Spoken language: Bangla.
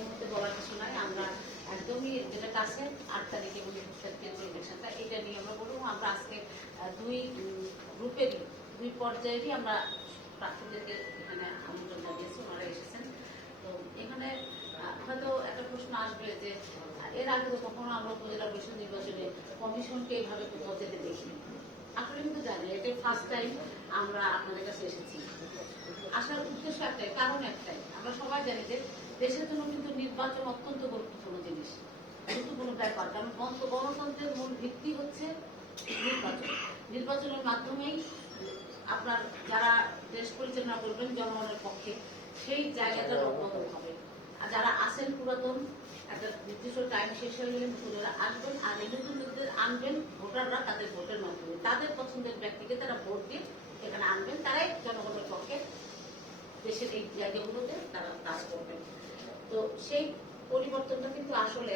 মুহূর্তে বলার কিছু নাই। আমরা একদমই যেটা কাছে আট তারিখে কেন্দ্রীয় এটা নিয়ে আমরা বলব। আমরা আজকে দুই দুই পর্যায়েরই আমরা প্রার্থীদেরকে এখানে আমন্ত্রণ জানিয়েছি। ওনারা এসেছেন। তো এখানে হয়তো একটা প্রশ্ন আসবে যে এর আগে তো আমরা উপজেলা পরিষদ নির্বাচনে কমিশনকে এইভাবে কোথাও যেতে দেখিনি। আসলে কিন্তু জানি, এটা ফার্স্ট টাইম আমরা আপনাদের কাছে এসেছি। আসার উদ্দেশ্য একটাই, কারণ একটাই। আমরা সবাই জানি যে দেশের জন্য কিন্তু নির্বাচন অত্যন্ত গুরুত্বপূর্ণ জিনিস। গুরুত্বপূর্ণ ব্যাপার, কারণ গণতন্ত্রের মূল ভিত্তি হচ্ছে নির্বাচন। নির্বাচনের মাধ্যমেই আপনার যারা দেশ পরিচালনা করবেন জনগণের পক্ষে, সেই জায়গাটা রদবদল হবে। আর যারা আসেন পুরাতন, একটা নির্দিষ্ট টাইম শেষ হয়ে গেলে নতুনরা আসবেন, আর এই নতুনদের আনবেন, ভোটাররা তাদের ভোটের মাধ্যমে। তাদের পছন্দের ব্যক্তিকে তারা ভোট দিয়ে তারাই জনগণের পক্ষে দেশের এই জায়গাগুলোতে তারা কাজ করবেন তো সেই পরিবর্তনটা কিন্তু আসলে